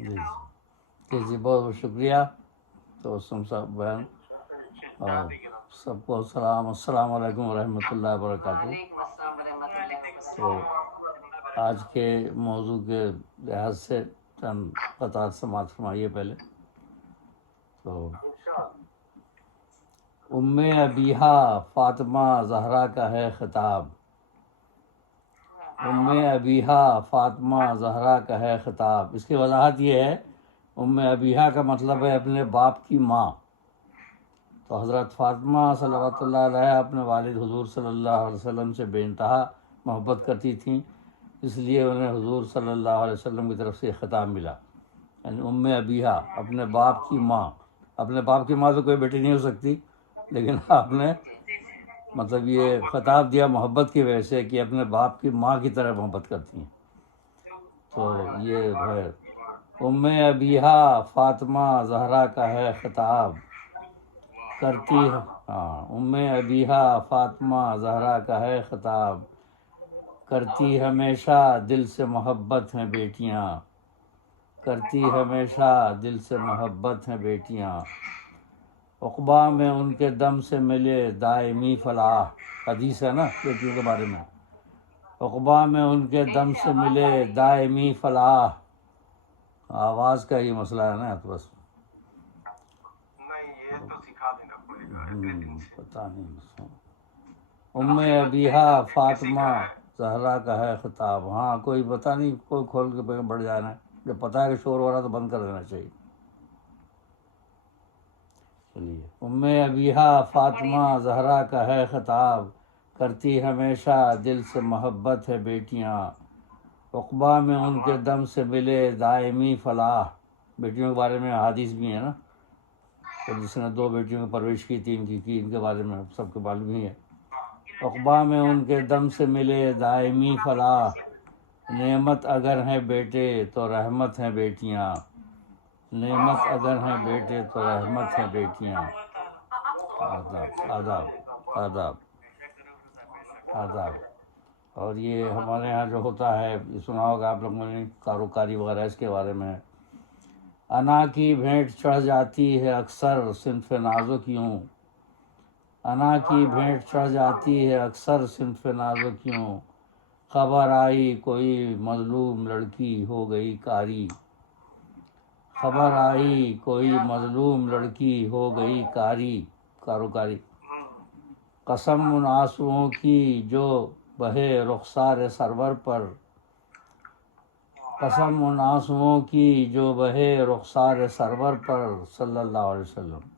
جی جی بہت بہت شکریہ توسم صاحب بہن، اور سب کو السلام علیکم ورحمۃ اللہ وبرکاتہ۔ تو آج کے موضوع کے لحاظ سے چند قطعات سماعت فرمائیے پہلے۔ تو ام ابیہا فاطمہ زہرا کا ہے خطاب، ام ابیہا فاطمہ زہرا کا ہے خطاب۔ اس کی وضاحت یہ ہے، ام ابیہا کا مطلب ہے اپنے باپ کی ماں۔ تو حضرت فاطمہ صلوات اللہ علیہ اپنے والد حضور صلی اللہ علیہ وسلم سے بے انتہا محبت کرتی تھیں، اس لیے انہیں حضور صلی اللہ علیہ وسلم کی طرف سے یہ خطاب ملا، یعنی ام ابیہا، اپنے باپ کی ماں۔ اپنے باپ کی ماں تو کوئی بیٹی نہیں ہو سکتی، لیکن آپ نے مطلب یہ خطاب دیا محبت کی وجہ سے کہ اپنے باپ کی ماں کی طرح محبت کرتی ہیں۔ تو یہ ہے ام ابیہا فاطمہ زہرا کا ہے خطاب، کرتی ہے ام ابیہا فاطمہ زہرا کا ہے خطاب، کرتی ہمیشہ دل سے محبت ہیں بیٹیاں، کرتی ہمیشہ دل سے محبت ہیں بیٹیاں، عقبہ میں ان کے دم سے ملے دائمی فلاح۔ حدیث ہے نا بیٹیوں کے بارے میں، عقبہ میں ان کے دم سے ملے دائمی فلاح۔ آواز کا ہی مسئلہ ہے نا، تو بس پتہ نہیں۔ ام ابیہا فاطمہ زہرا کا ہے خطاب، ہاں کوئی پتہ نہیں، کوئی کھول کے بڑھ جانا ہے، جب پتہ ہے کہ شور ہو رہا تو بند کر دینا چاہیے۔ چلیے، ام ابیہا فاطمہ زہرا کا ہے خطاب، کرتی ہمیشہ دل سے محبت ہے بیٹیاں، عقبہ میں ان کے دم سے ملے دائمی فلاح۔ بیٹیوں کے بارے میں حدیث بھی ہے نا، تو جس نے 2 بیٹیوں کی پرورش کی، 3 کی، ان کے بارے میں سب کے معلوم ہی ہے۔ عقبہ میں ان کے دم سے ملے دائمی فلاح، نعمت اگر ہیں بیٹے تو رحمت ہیں بیٹیاں، نعمت اگر ہیں بیٹے تو رحمت ہیں بیٹیاں۔ آداب آداب آداب آداب۔ اور یہ ہمارے ہاں جو ہوتا ہے، یہ سنا ہوگا آپ لوگوں نے، کاروکاری وغیرہ، اس کے بارے میں، انا کی بھینٹ چڑھ جاتی ہے اکثر صنف نازک یوں، انا کی بھینٹ چڑھ جاتی ہے اکثر صنف نازک یوں، خبر آئی کوئی مظلوم لڑکی ہو گئی کاری، خبر آئی کوئی مظلوم لڑکی ہو گئی کاری، کاروکاری، قسم ان آنسوؤں کی جو بہے رخسار سرور پر، قسم ان آنسوؤں کی جو بہے رخسار سرور پر صلی اللہ علیہ وسلم،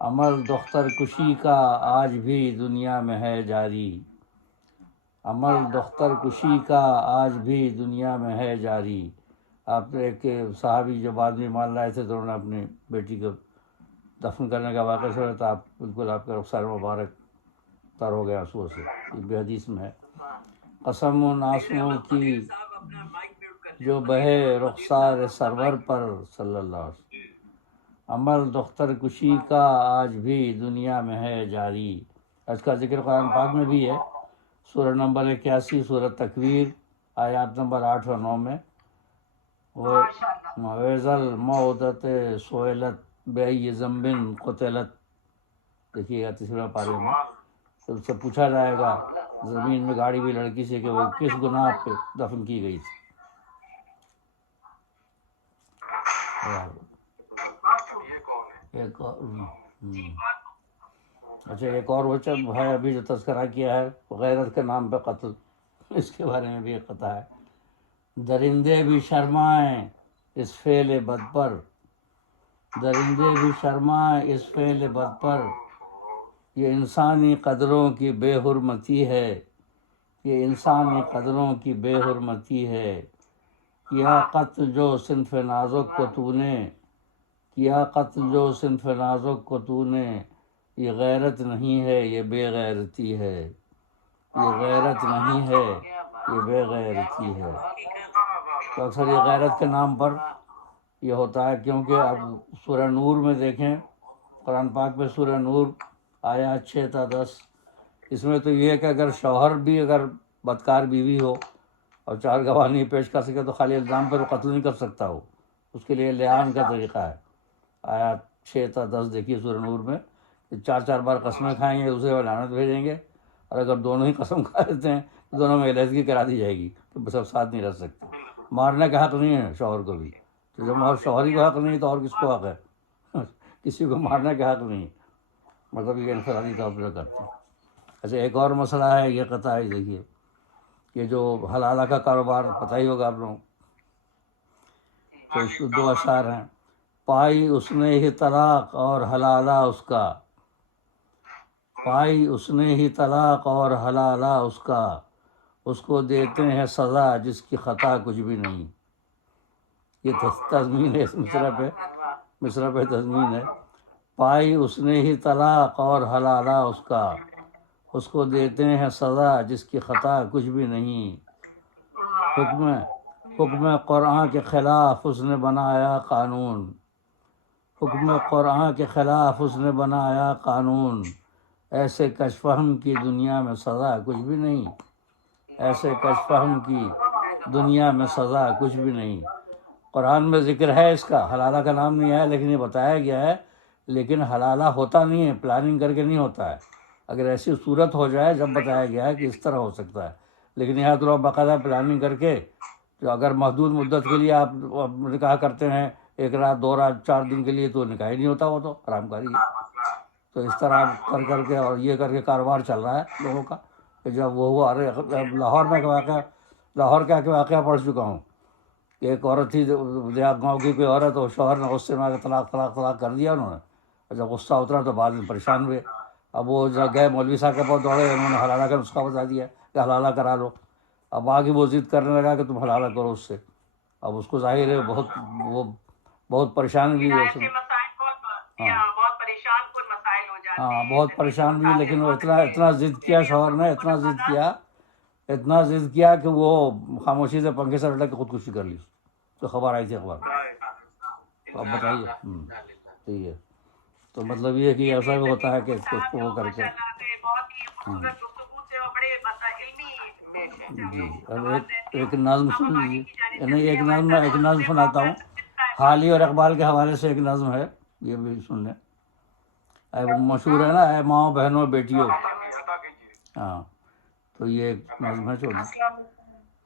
عمل دختر کشی کا آج بھی دنیا میں ہے جاری، عمل دختر کشی کا آج بھی دنیا میں ہے جاری۔ آپ ایک صحابی جو بعد میں ایمان لائے تھے تو انہوں نے اپنی بیٹی کو دفن کرنے کا واقعہ سنا تھا، آپ بالکل آپ کا رخسار مبارک تر ہو گیا آنسوؤں سے، یہ بھی حدیث میں ہے۔ قسم ان آنسوؤں کی جو بہے رخسار سرور پر صلی اللہ علیہ وسلم، عمل دختر کشی کا آج بھی دنیا میں ہے جاری۔ اس کا ذکر قرآن پاک میں بھی ہے، سورہ نمبر 81، سورہ تکویر، آیات نمبر 8 اور 9 میں، وَإِذَا الْمَوْءُودَةُ سُئِلَتْ بِأَيِّ ذَنبٍ قُتِلَتْ، دیکھیے گا 3 پارے میں، تو اس سے پوچھا جائے گا زمین میں گاڑی ہوئی لڑکی سے کہ وہ کس گناہ پہ دفن کی گئی تھی۔ ایک اور اچھا، ایک اور وہ ہے ابھی جو تذکرہ کیا ہے، غیرت کے نام پہ قتل، اس کے بارے میں بھی ایک قطعہ ہے۔ درندے بھی شرمائیں اس فعل بد پر، درندے بھی شرمائیں اس فعل بد پر، یہ انسانی قدروں کی بے حرمتی ہے، یہ انسانی قدروں کی بے حرمتی ہے، کیا قتل جو صنف نازک کو تو نے، کیا قتل جو صنف نازک کو تو نے، یہ غیرت نہیں ہے یہ بے غیرتی ہے، یہ غیرت نہیں ہے یہ بے غیرتی ہے۔ تو اکثر یہ غیرت کے نام پر یہ ہوتا ہے، کیونکہ اب سورہ نور میں دیکھیں، قرآن پاک میں سورہ نور آیات 6 تا 10، اس میں تو یہ ہے کہ اگر شوہر بھی اگر بدکار بیوی ہو اور 4 گواہ نہیں پیش کر سکے تو خالی الزام پر وہ قتل نہیں کر سکتا ہو، اس کے لیے لعان کا طریقہ ہے. آیات 6 تا 10 دیکھیے سورہ نور میں کہ 4 بار قسمیں کھائیں گے، دوسرے بار لعنت بھیجیں گے، اور اگر دونوں ہی قسم کھا لیتے ہیں تو دونوں میں علیحدگی کرا دی جائے گی، تو سب ساتھ نہیں رہ سکتے. مارنے کا حق نہیں ہے شوہر کو بھی، تو جب شوہر ہی کو حق نہیں تو اور کس کو حق ہے؟ کسی کو مارنے کا حق نہیں، مطلب یہ انفرادی طور پر کرتے ہیں. اچھا ایک اور مسئلہ ہے یہ قطع، دیکھیے یہ جو حلالہ کا کاروبار پتہ ہی ہوگا آپ لوگوں، تو اس کو 2 اشعار ہیں. پائی اس نے ہی طلاق اور حلالہ اس کا، پائی اس نے ہی طلاق اور حلالہ اس کا، اس کو دیتے ہیں سزا جس کی خطا کچھ بھی نہیں. یہ تضمین ہے اس مصرع پہ تضمین ہے. پائی اس نے ہی طلاق اور حلالہ اس کا، اس کو دیتے ہیں سزا جس کی خطا کچھ بھی نہیں. حکم قرآن کے خلاف اس نے بنایا قانون، حکم قرآن کے خلاف اس نے بنایا قانون. ایسے کش فہم کی دنیا میں سزا کچھ بھی نہیں، ایسے کش فہم کی دنیا میں سزا کچھ بھی نہیں. قرآن میں ذکر ہے اس کا، حلالہ کا نام نہیں ہے لیکن یہ بتایا گیا ہے. لیکن حلالہ ہوتا نہیں ہے، پلاننگ کر کے نہیں ہوتا ہے. اگر ایسی صورت ہو جائے جب بتایا گیا ہے کہ اس طرح ہو سکتا ہے، لیکن یہاں تو باقاعدہ پلاننگ کر کے، تو اگر محدود مدت کے لیے آپ نکاح کرتے ہیں 1 رات 2 رات 4 دن کے لیے، تو نکاح ہی نہیں ہوتا، وہ تو حرام کاری ہے. تو اس طرح کر کے اور یہ کر کے کاروبار چل رہا ہے لوگوں کا. کہ جب وہ ہوا، لاہور میں لاہور کا واقعہ پڑھ چکا ہوں کہ ایک عورت تھی گاؤں کی کوئی عورت، اور شوہر نے غصے میں طلاق کر دیا انہوں نے. اور جب غصہ اترا تو بعد میں پریشان ہوئے. اب وہ جب گئے مولوی صاحب کے پاس دوڑے، انہوں نے حلالہ کا نسخہ بتا دیا کہ حلالہ کرا لو. اب آگے وہ ضد کرنے لگا کہ تم حلالہ کرو اس سے. اب اس کو ظاہر ہے بہت پریشان بھی ہے. بہت پریشان بھی، لیکن وہ اتنا ضد کیا شوہر نے، اتنا ضد کیا کہ وہ خاموشی سے پنکھے سے لٹک کے خودکشی کر لی. تو خبر آئی تھی اخبار میں. اب بتائیے. ٹھیک ہے. تو مطلب یہ کہ ایسا بھی ہوتا ہے کہ اس کو وہ کر کے. جی اب ایک نظم سن لیجیے. نہیں، ایک نظم سناتا ہوں، حالی اور اقبال کے حوالے سے ایک نظم ہے، یہ بھی سن لیں. مشہور ہے نا، اے ماؤں بہنوں بیٹیوں. ہاں تو یہ ایک نظم ہے چھوٹی.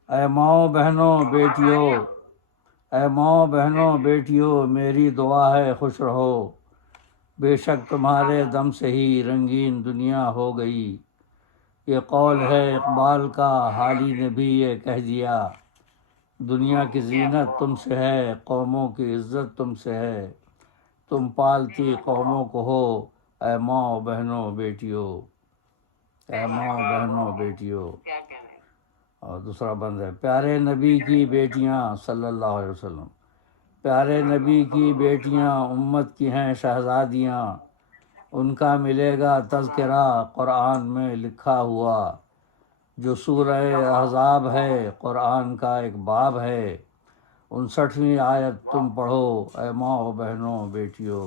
اے ماؤں بہنوں بیٹیوں، اے ماؤں بہنوں بیٹیوں، میری دعا ہے خوش رہو. بے شک تمہارے دم سے ہی رنگین دنیا ہو گئی. یہ قول ہے اقبال کا، حالی نے بھی یہ کہہ دیا. دنیا کی زینت تم سے ہے، قوموں کی عزت تم سے ہے. تم پالتی قوموں کو ہو، اے ماؤں بہنوں بیٹیوں، اے ماؤں بہنوں بیٹیوں. اور دوسرا بند ہے، پیارے نبی کی بیٹیاں صلی اللہ علیہ وسلم، پیارے نبی کی بیٹیاں امت کی ہیں شہزادیاں. ان کا ملے گا تذکرہ قرآن میں لکھا ہوا. جو سورہ احزاب ہے قرآن کا ایک باب ہے. 59ویں آیت تم پڑھو اے ماؤں بہنوں بیٹیوں.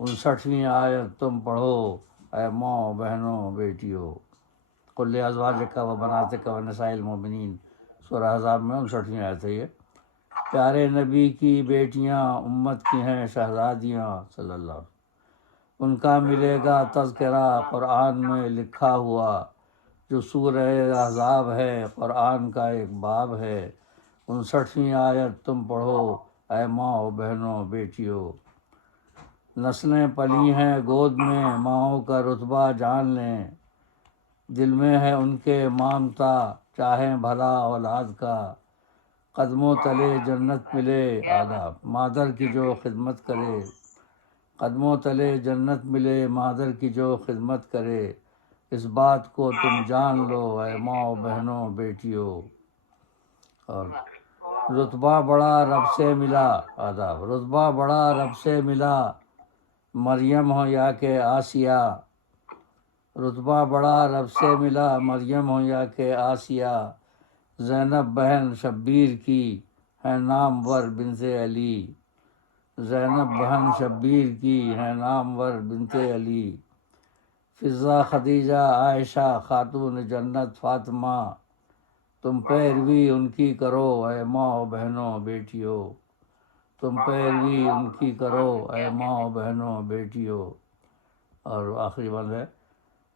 59ویں آیت تم پڑھو اے ماؤں بہنوں بیٹیوں. قل ازواجک و بناتک و نساء المؤمنین، سورہ احزاب میں 59ویں آیت ہے یہ. پیارے نبی کی بیٹیاں امت کی ہیں شہزادیاں صلی اللہ علیہ وسلم. ان کا ملے گا تذکرہ قرآن میں لکھا ہوا. جو سورہ احزاب ہے قرآن کا ایک باب ہے. 59ویں آیت تم پڑھو اے ماؤں بہنوں بیٹیوں. نسلیں پلی ہیں گود میں، ماؤں کا رتبہ جان لیں. دل میں ہے ان کے مامتا، چاہیں بھلا اولاد کا. قدموں تلے جنت ملے، آداب مادر کی جو خدمت کرے. قدموں تلے جنت ملے، مادر کی جو خدمت کرے. اس بات کو تم جان لو اے ماؤں بہنوں بیٹیوں. اور رتبہ بڑا رب سے ملا، آداب رتبہ بڑا رب سے ملا. مریم ہو یا کہ آسیہ، رتبہ بڑا رب سے ملا. مریم ہو یا کہ آسیہ. زینب بہن شبیر کی ہے نامور بنت علی. زینب بہن شبیر کی ہے نامور بنت علی. فضہ خدیجہ عائشہ خاتون جنت فاطمہ. تم پیروی ان کی کرو اے ماؤں بہنوں بیٹیوں. تم پیروی ان کی کرو اے ماں بہنوں بیٹیوں. اور آخری بند ہے،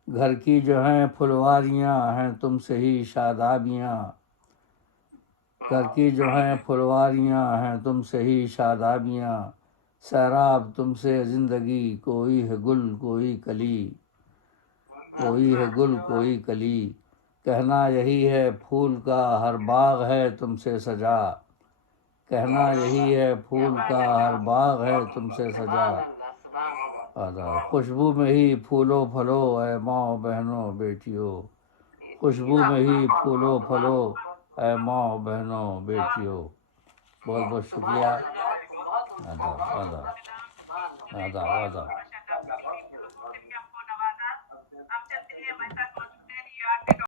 گھر کی جو ہیں پھلواریاں ہیں تم سے ہی شادابیاں، گھر کی جو ہیں پھلواریاں ہیں تم سے ہی شادابیاں، سیراب تم سے زندگی، کوئی ہے گل کوئی کلی، کوئی ہے گل کوئی کلی. کہنا یہی ہے پھول کا ہر باغ ہے تم سے سجا، کہنا یہی ہے پھول کا ہر باغ ہے تم سے سجا. خوشبو میں ہی پھولو پھلو اے ماں بہنوں بیٹیوں، خوشبو میں ہی پھولو پھلو اے ماں بہنوں بیٹیوں. بہت بہت شکریہ. آداب آداب آداب آداب.